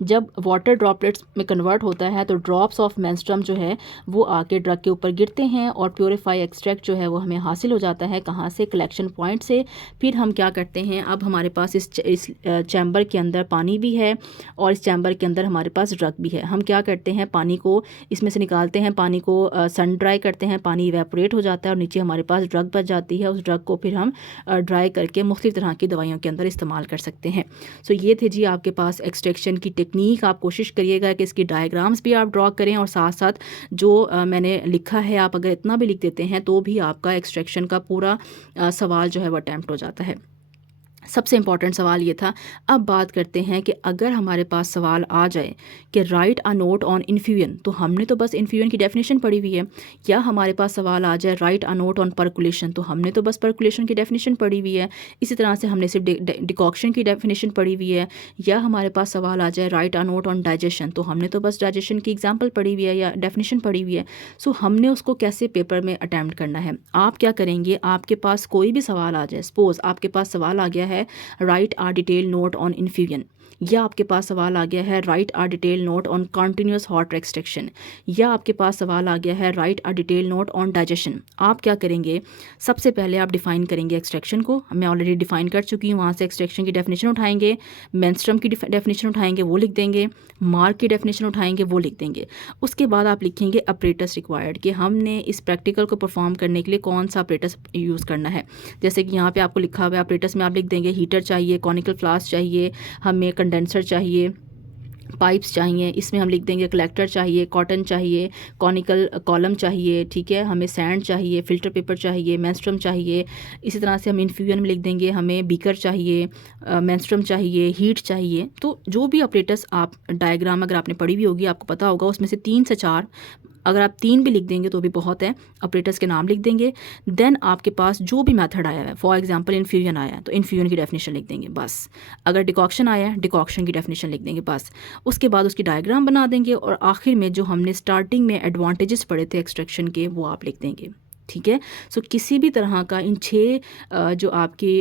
जब वाटर ड्रॉपलेट्स में कन्वर्ट होता है तो ड्रॉप्स ऑफ मेंस्ट्रुम जो है वो आके ड्रग के ऊपर गिरते हैं और प्योरीफाई एक्सट्रैक्ट जो है वो हमें हासिल हो जाता है। कहाँ से, कलेक्शन पॉइंट से। फिर हम क्या करते हैं, अब हमारे पास इस चैम्बर के अंदर पानी भी है और इस चैम्बर के अंदर हमारे पास ड्रग भी है। हम क्या करते हैं, पानी को इसमें से निकालते हैं, पानी को सन ड्राई करते हैं, पानी इवेपोरेट हो जाता है और नीचे हमारे पास ड्रग बच जाती है। उस ड्रग को फिर हम ड्राई करके मुख्तलिफ तरह की दवाइयों के अंदर इस्तेमाल कर सकते हैं। सो ये थे जी आपके पास एक्सट्रैक्शन की टेक्निक। आप कोशिश करिएगा कि इसकी डायग्राम्स भी आप ड्रॉ करें और साथ साथ जो मैंने लिखा है, आप अगर इतना भी लिख देते हैं तो भी आपका एक्सट्रैक्शन का पूरा सवाल जो है वो अटैम्प्ट हो जाता है। सबसे इम्पॉर्टेंट सवाल ये था। अब बात करते हैं कि अगर हमारे पास सवाल आ जाए कि right a note on infusion, तो हमने तो बस इन्फ्यूजन की डेफिनेशन पढ़ी हुई है। या हमारे पास सवाल आ जाए right a note on percolation, तो हमने तो बस परकुलेशन की डेफिनेशन पढ़ी हुई है। इसी तरह से हमने सिर्फ डिकॉक्शन की डेफिनेशन पढ़ी हुई है। या हमारे पास सवाल आ जाए right a note on digestion, तो हमने तो बस डाइजेशन की एग्जाम्पल पढ़ी हुई है या डेफिनेशन पढ़ी हुई है। सो हमने उसको कैसे पेपर में अटैम्प्ट करना है। आप क्या करेंगे, आपके पास कोई भी सवाल आ जाए, सपोज आपके पास सवाल आ गया है write are detail note on infusion, या आपके पास सवाल आ गया है write are detail note on continuous hot extraction, या आपके पास सवाल आ गया है write are detail note on digestion. आप क्या करेंगे, सबसे पहले आप डिफाइन करेंगे एक्सट्रैक्शन को। मैं ऑलरेडी डिफाइन कर चुकी हूँ, वहाँ से एक्सट्रैक्शन की डेफिनेशन उठाएंगे, मेंस्ट्रुम की डेफिनेशन उठाएंगे, वो लिख देंगे, मार्क की डेफिनेशन उठाएंगे, वो लिख देंगे। उसके बाद आप लिखेंगे अपरेटस रिक्वायर्ड, कि हमने इस प्रैक्टिकल को परफॉर्म करने के लिए कौन सा अपरेटस यूज़ करना है। जैसे कि यहाँ पे आपको लिखा हुआ है अपरेटस में आप लिख देंगे हीटर चाहिए, कॉनिकल फ्लास्क चाहिए, हमें कंडेंसर चाहिए, पाइप्स चाहिए, इसमें हम लिख देंगे कलेक्टर चाहिए, कॉटन चाहिए, कॉनिकल कॉलम चाहिए, ठीक है, हमें सैंड चाहिए, फ़िल्टर पेपर चाहिए, मेंस्ट्रुम चाहिए। इसी तरह से हम इन्फ्यूजन में लिख देंगे हमें बीकर चाहिए, मेंस्ट्रुम चाहिए, हीट चाहिए। तो जो भी ऑपरेटर्स आप डायग्राम अगर आपने पढ़ी हुई होगी आपको पता होगा, उसमें से 3 से 4, अगर आप 3 भी लिख देंगे तो भी बहुत है, ऑपरेटर्स के नाम लिख देंगे। देन आपके पास जो भी मेथड आया है, फॉर एग्जांपल इन्फ्यूजन आया है तो इन्फ्यूजन की डेफिनेशन लिख देंगे बस। अगर डिकॉक्शन आया है, डिकॉक्शन की डेफिनेशन लिख देंगे बस। उसके बाद उसकी डायग्राम बना देंगे और आखिर में जो हमने स्टार्टिंग में एडवांटेजेस पढ़े थे एक्सट्रैक्शन के, वो आप लिख देंगे। ठीक है। सो किसी भी तरह का इन 6 जो आपके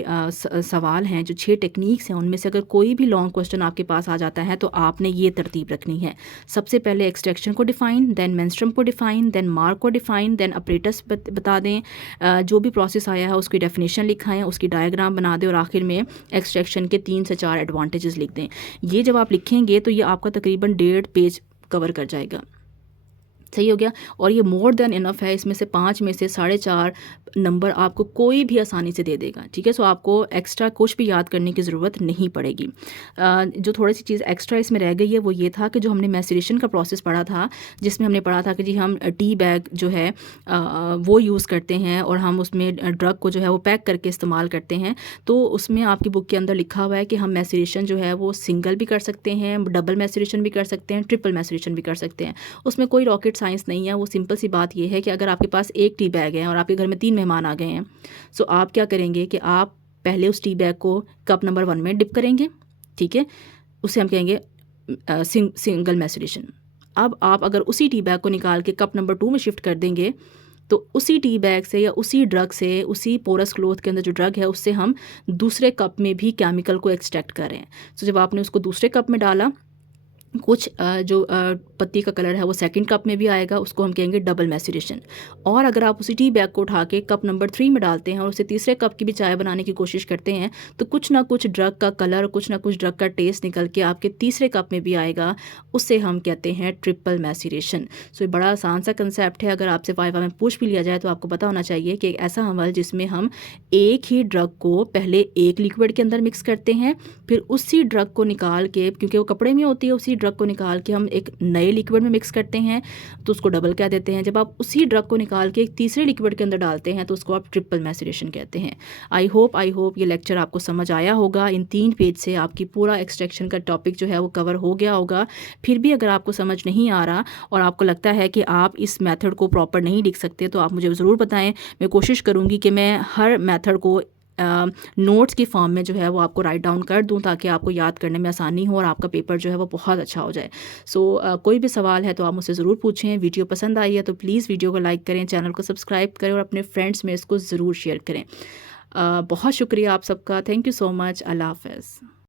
सवाल हैं, जो 6 टेक्निक्स हैं, उनमें से अगर कोई भी लॉन्ग क्वेश्चन आपके पास आ जाता है तो आपने ये तरतीब रखनी है। सबसे पहले एक्सट्रैक्शन को डिफ़ाइन, देन मेंस्ट्रुम को डिफ़ाइन, देन मार्क को डिफ़ाइन, देन अपरेटस बता दें, जो भी प्रोसेस आया है उसकी डेफिनेशन लिखाएं, उसकी डायग्राम बना दें और आखिर में एक्सट्रैक्शन के 3 से 4 एडवांटेजेस लिख दें। ये जब आप लिखेंगे तो ये आपका तकरीबन 1.5 पेज कवर कर जाएगा। सही हो गया। और ये मोर देन इनफ है। इसमें से 5 में से 4.5 नंबर आपको कोई भी आसानी से दे देगा। ठीक है। सो आपको एक्स्ट्रा कुछ भी याद करने की ज़रूरत नहीं पड़ेगी। जो थोड़ी सी चीज़ एक्स्ट्रा इसमें रह गई है वो ये था कि जो हमने मैसरेशन का प्रोसेस पढ़ा था, जिसमें हमने पढ़ा था कि जी हम टी बैग जो है वो यूज़ करते हैं और हम उसमें ड्रग को जो है वो पैक करके इस्तेमाल करते हैं। तो उसमें आपकी बुक के अंदर लिखा हुआ है कि हम मैसरेशन जो है वो सिंगल भी कर सकते हैं, डबल मैसरेशन भी कर सकते हैं, ट्रिपल मैसरेशन भी कर सकते हैं। उसमें कोई रॉकेट साइंस नहीं है। वो सिंपल सी बात ये है कि अगर आपके पास एक टी बैग है और आपके घर में 3 मेहमान आ गए हैं, सो आप क्या करेंगे कि आप पहले उस टी बैग को कप नंबर 1 में डिप करेंगे। ठीक है। उसे हम कहेंगे सिंगल मैसरेशन। अब आप अगर उसी टी बैग को निकाल के कप नंबर 2 में शिफ्ट कर देंगे तो उसी टी बैग से या उसी ड्रग से, उसी पोरस क्लोथ के अंदर जो ड्रग है उससे हम दूसरे कप में भी केमिकल को एक्सट्रैक्ट कर रहे हैं। सो जब आपने उसको दूसरे कप में डाला, कुछ जो पत्ती का कलर है वो सेकंड कप में भी आएगा, उसको हम कहेंगे डबल मैसरेशन। और अगर आप उसी टी बैग को उठा के कप नंबर 3 में डालते हैं और उसे तीसरे कप की भी चाय बनाने की कोशिश करते हैं तो कुछ ना कुछ ड्रग का कलर, कुछ ना कुछ ड्रग का टेस्ट निकल के आपके तीसरे कप में भी आएगा। उससे हम कहते हैं ट्रिपल मैसरेशन। सो ये बड़ा आसान सा कंसेप्ट है। अगर आपसे वाइवा में पूछ भी लिया जाए तो आपको पता होना चाहिए कि एक ऐसा अमल जिसमें हम एक ही ड्रग को पहले एक लिक्विड के अंदर मिक्स करते हैं, फिर उसी ड्रग को निकाल के, क्योंकि वो कपड़े में होती है, उसी ड्रग को निकाल के हम एक नए लिक्विड में मिक्स करते हैं तो उसको डबल कह देते हैं। जब आप उसी ड्रग को निकाल के एक तीसरे लिक्विड के अंदर डालते हैं तो उसको आप ट्रिपल मैसरेशन कहते हैं। आई होप ये लेक्चर आपको समझ आया होगा। इन 3 पेज से आपकी पूरा एक्सट्रैक्शन का टॉपिक जो है वो कवर हो गया होगा। फिर भी अगर आपको समझ नहीं आ रहा और आपको लगता है कि आप इस मेथड को प्रॉपर नहीं लिख सकते तो आप मुझे ज़रूर बताएं। मैं कोशिश करूँगी कि मैं हर मेथड को नोट्स की फॉर्म में जो है वो आपको राइट डाउन कर दूं ताकि आपको याद करने में आसानी हो और आपका पेपर जो है वो बहुत अच्छा हो जाए। सो कोई भी सवाल है तो आप मुझसे ज़रूर पूछें। वीडियो पसंद आई है तो प्लीज़ वीडियो को लाइक करें, चैनल को सब्सक्राइब करें और अपने फ्रेंड्स में इसको ज़रूर शेयर करें। बहुत शुक्रिया आप सबका। Thank you so much. अल्लाह हाफ़िज़।